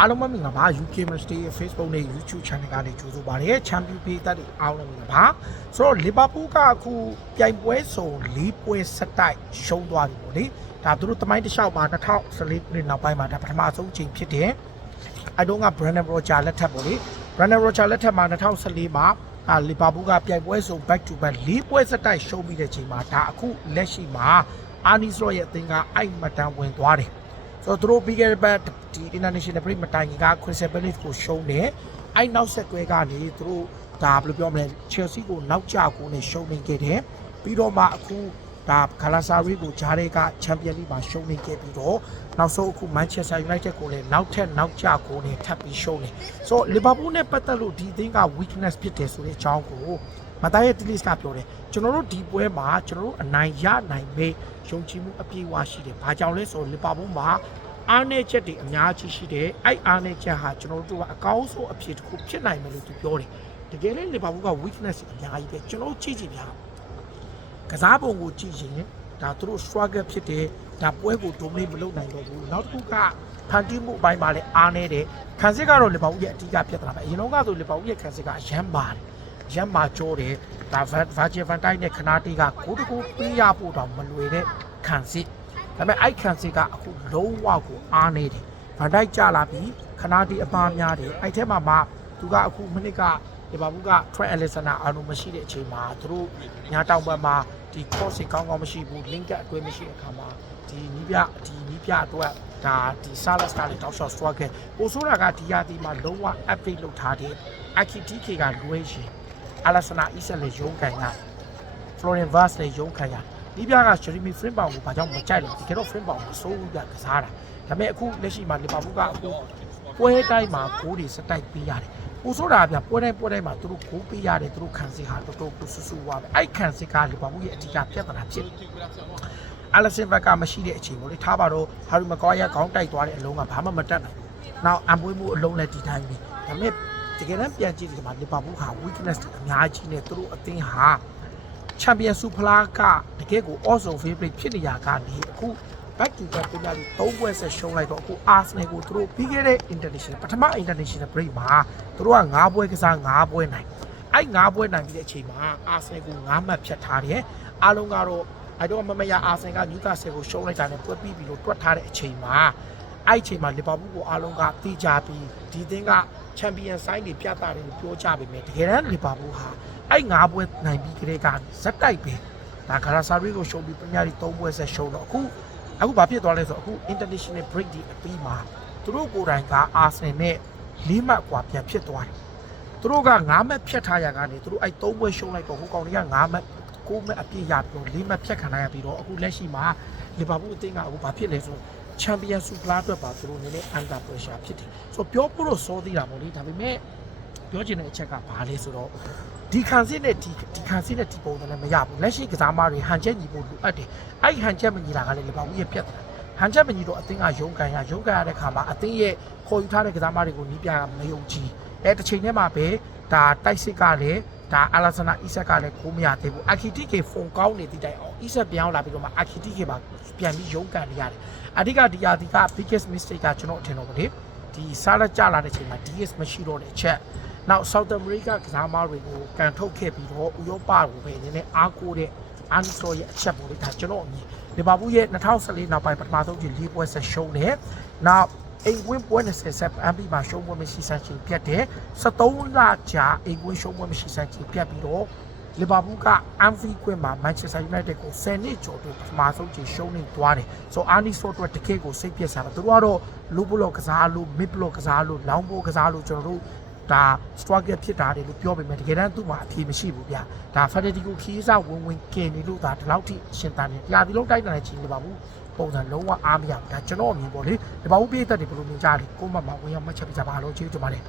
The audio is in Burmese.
အားလုံးပဲမင်္ဂလာပါ UK Mustard ရဲ့ Facebook နဲ့ YouTube Channel ကနေကြိုဆိုပါရစေ။ Champion ပေးသက်တွေအားလုံးမင်္ဂလာပါ။ဆိုတော့ Liverpool ကအခုပြိုင်ပွဲစုံ၄ပွဲဆက်တိုက်ရှုံးသွားပြီပေါ့လေ။ဒါသူတို့တမိုင်းတစ်လျှောက်မှာ2014ခုနှစ်နောက်ပိုင်းမှာဒါပထမဆုံးချိန်ဖြစ်တယ်။အဲတုန်းက Brandon Rodgers လက်ထက်ပေါ့လေ။ Brandon Rodgers လက်ထက်မှာ2014မှာအာလီဗာပူးကပြိုင်ပွဲစုံ back to back ၄ပွဲဆက်တိုက်ရှုံးပြီးတဲ့ချိန်မှာဒါအခုလက်ရှိမှာအာနီစရော့ရဲ့အသင်းကအိုက်မတန်ဝင်သွားတယ်။ ဆိုတော့သူတို့ပြီးခဲ့တဲ့ဘက်ဒီ international break မတိုင်ခင်က Crystal Palace ကိုရှုံးတယ်။အဲ့နောက်ဆက်တွဲကနေသူတို့ဒါဘယ်လိုပြောမလဲ Chelsea ကိုနောက်ကျကိုနဲ့ရှုံးနေခဲ့တယ်။ပြီးတော့မှအခုဒါဂလာဆာရီကိုဂျားတွေကချန်ပီယံလိမှာရှုံးနေခဲ့ပြီးတော့နောက်ဆုံးအခု Manchester United ကိုလည်းနောက်ထပ်နောက်ကျကိုနဲ့ထပ်ပြီးရှုံးနေ။ဆိုတော့ Liverpool နဲ့ပတ်သက်လို့ဒီအသင်းက weakness ဖြစ်တယ်ဆိုတဲ့အကြောင်းကို မသားရဲ့ Tilis ကပြောတယ်ကျွန်တော်တို့ဒီပွဲမှာကျွန်တော်တို့အနိုင်ရနိုင်မေးယုံကြည်မှုအပြည့်အဝရှိတယ်။ဘာကြောင့်လဲဆိုတော့ Liverpool မှာအားနည်းချက်တွေအများကြီးရှိတယ်။အဲ့အားနည်းချက်ဟာကျွန်တော်တို့ကအကောင်းဆုံးအဖြစ်တစ်ခုဖြစ်နိုင်မယ်လို့သူပြောတယ်။တကယ်လည်း Liverpool က weakness အများကြီးပဲကျွန်တော်တို့ကြည့်ကြည့်ဗျာ။ကစားပုံကိုကြည့်ရင်ဒါသူတို့ struggle ဖြစ်တယ်။ဒါပွဲကို dominate မလုပ်နိုင်တော့ဘူး။နောက်တစ်ခုကဖန်တီးမှုအပိုင်းမှာလည်းအားနည်းတယ်။ခံစစ်ကတော့ Liverpool ရဲ့အဓိကပြဿနာပဲ။အရင်တော့ကဆို Liverpool ရဲ့ခံစစ်ကအရမ်းပါတယ်။ ရမ်းမာကြောတယ်။ဒါ Virgil van Dijk နဲ့ခနာတီကကိုတကူပေးရဖို့တော့မလွယ်တဲ့ခံစစ်။ဒါပေမဲ့အဲ့ခံစစ်ကအခုလုံးဝကိုအားနေတယ်။ဗန်ဒိုက်ကြလာပြီးခနာတီအပါများတယ်။အဲ့ထဲမှာမှသူကအခုမိနစ်ကဒီဘာဘူးက Trent Alexander အာရုံမရှိတဲ့အချိန်မှာသူတို့ညာတောင်ဘက်မှာဒီ course ကောင်းကောင်းမရှိဘူး link အတွဲမရှိတဲ့အခါမှာဒီနီးပြဒီနီးပြအတွက်ဒါဒီ Salas ကလည်းတောက်လျှောက် struggle ပိုဆိုးတာကဒီယာဒီမှာလုံးဝ update လုပ်ထားတဲ့ Akitike ကလွဲရှင် အလက်ဆနာအီဆက်လည်းရုံးကန်ရဖလိုရင်ဗတ်လည်းရုံးခံရဒီပြကဂျရီမီဖရင်ပေါင်ကိုဘာကြောင့်မကြိုက်လဲဒီကတော့ဖရင်ပေါင်ကိုစိုးဦးပြကစားတာဒါပေမဲ့အခုလက်ရှိမှာလီဗာပူးကအခုပွဲတိုင်းမှာဂိုးတွေစတိုက်ပေးရတယ်ပိုဆိုးတာဗျပွဲတိုင်းပွဲတိုင်းမှာသူတို့ဂိုးပေးရတယ်သူတို့ခံစစ်ဟာတော်တော်ကိုဆူဆူဝါပဲအဲ့ခံစစ်ကလီဗာပူးရဲ့အဓိကပြဿနာဖြစ်အလက်ဆင်ဘက်ကမရှိတဲ့အချိန်ကိုလေထားပါတော့ဟာရီမကွာရခေါင်းတိုက်သွားတဲ့အလုံးကဘာမှမတက်နိုင်ဘူး။ နောက်အံပွေးမှုအလုံးလည်းဒီတိုင်းပဲ။ဒါပေမဲ့တကယ်တမ်းပြန်ကြည့်ဒီမှာလီဗာပူးဟာ weakness တွေအများကြီးနဲ့သူတို့အသင်းဟာချန်ပီယံဆူဖလားကတကယ်ကို awesome favorite ဖြစ်နေရကနေအခု back to back ပြန်ပြီးသုံးပွဲဆက်ရှုံးလိုက်တော့အခု Arsenal ကိုသူတို့ပြီးခဲ့တဲ့ international ပထမ international break မှာသူတို့က9ပွဲကစား9ပွဲနိုင်အဲ့9ပွဲနိုင်ပြီးတဲ့အချိန်မှာ Arsenal ကို9မှတ်ဖြတ်ထားတယ်အားလုံးကတော့အဲ့တော့မမရ Arsenal က Newcastle ကိုရှုံးလိုက်တာနဲ့ပွဲပြီးပြီးလို့တွက်ထားတဲ့အချိန်မှာ အဲ့အချိန်မှာလီဗာပူးကိုအားလုံးကတီးကြပြီးဒီသင်းကချန်ပီယံဆိုင်တွေပြသတယ်လို့ပြောကြပေမဲ့တကယ်တမ်းလီဗာပူးဟာအဲ့9ပွဲနိုင်ပြီးကလေးကဇက်တိုက်ပဲဒါဂရာဆာရီကိုရှုံးပြီးပညာရီ3ပွဲဆက်ရှုံးတော့အခု အခုဘာဖြစ်သွားလဲဆိုတော့အခု international break ဒီအပြီးမှာသူတို့ကိုယ်တိုင်က Arsenal နဲ့၄မှတ်กว่าပြန်ဖြစ်သွားတယ်သူတို့က9မှတ်ဖြတ်ထားရကနေသူတို့အဲ့3ပွဲရှုံးလိုက်တော့ဟိုကောင်တွေက9မှတ်9မှတ်အပြည့်ရပြီးတော့၄မှတ်ဖြတ်ခံရပြီးတော့အခုလက်ရှိမှာလီဗာပူးအသင်းကအခုဘာဖြစ်လဲဆိုတော့ ချန်ပီယံဆူပလာအတွက်ပါသူတို့နည်းနည်း under pressure ဖြစ်တယ်ဆိုတော့ပြောဖို့တော့စောသေးတာပေါ့လေဒါပေမဲ့ပြောချင်တဲ့အချက်ကဘာလဲဆိုတော့ဒီခံစစ်နဲ့ဒီဒီခံစစ်နဲ့ဒီပုံစံနဲ့မရဘူးလက်ရှိကစားမတွေဟန်ချက်ညီဖို့လိုအပ်တယ်အဲ့ဟန်ချက်မညီတာကလည်းလီဗာပူးရဲ့ပြဿနာဟန်ချက်မညီတော့အသင်းကရုံးကန်ရရုံးကန်ရတဲ့ခါမှာအသင်းရဲ့ခေါ်ယူထားတဲ့ကစားမတွေကိုနီးပြမယုံကြည်အဲတစ်ချိန်တည်းမှာပဲဒါတိုက်စစ်ကလည်း ဒါအလာဆနာအီဆက်ကလည်းကိုမရသေးဘူးအာခီတီကေဖုန်ကောင်းနေသည့်တိုင်အောင်အီဆက်ပြောင်းလာပြီးတော့မှအာခီတီကေပါပြန်ပြီးရုံးကန်နေရတယ်အဓိကဒီယာဒီက biggest mistake ကကျွန်တော်အထင်တော့ဗလေဒီစားလက်ကြလာတဲ့ချိန်မှာ DS မရှိတော့တဲ့အချက်နောက် South America ကစားမတွေကိုကန်ထုတ်ခဲ့ပြီးတော့ဥရောပကိုပဲနည်းနည်းအားကိုးတဲ့အာနီဆိုရဲ့အချက်ပေါ့လေဒါကျွန်တော်အမြင်လီဗာပူးရဲ့2014နောက်ပိုင်းပထမဆုံးချိန်၄ပွဲဆက်ရှုံးတယ်နောက် အိမ်ဝင်းပွဲ20ဆက်အမ်ပီမှာရှုံးပွဲမရှိဆန်းချင်ပြတ်တယ်73လကြာအိမ်ဝင်းရှုံးပွဲမရှိဆန်းချင်ပြတ်ပြီးတော့လီဗာပူးကအမ်ဖီကွင်းမှာမန်ချက်စတာယူနိုက်တက်ကို10နှစ်ကျော်တူပထမဆုံးချိန်ရှုံးနေသွားတယ်ဆိုအာနီဆိုအတွက်တကယ့်ကိုစိတ်ပြက်စရာပဲသူတို့ကတော့လူဘလော့ကစားလို့မစ်ဘလော့ကစားလို့လောင်းဘောကစားလို့ကျွန်တော်တို့ ဒါ struggle ဖြစ်တာတယ်လို့ပြောပေမဲ့တကယ်တမ်းသူ့မှာအဖြေမရှိဘူးဗျာဒါ fantasy ကိုခီးစားဝင်ဝင်ကင်နေလို့ဒါဒီလောက်ထိအရှင်တန်နေတရားဒီလုံးတိုက်နေတဲ့ချိန်တွေပါဘူးပုံစံလုံးဝအားမရဘူးဒါကျွန်တော်အမြင်ပေါ့လေဒီပါဘူးပြည့်သက်တွေဘယ်လိုမြင်ကြလဲကိုမမဝင်ရောက်မှတ်ချက်ပြကြပါလို့ကျေးဇူးတင်ပါတယ်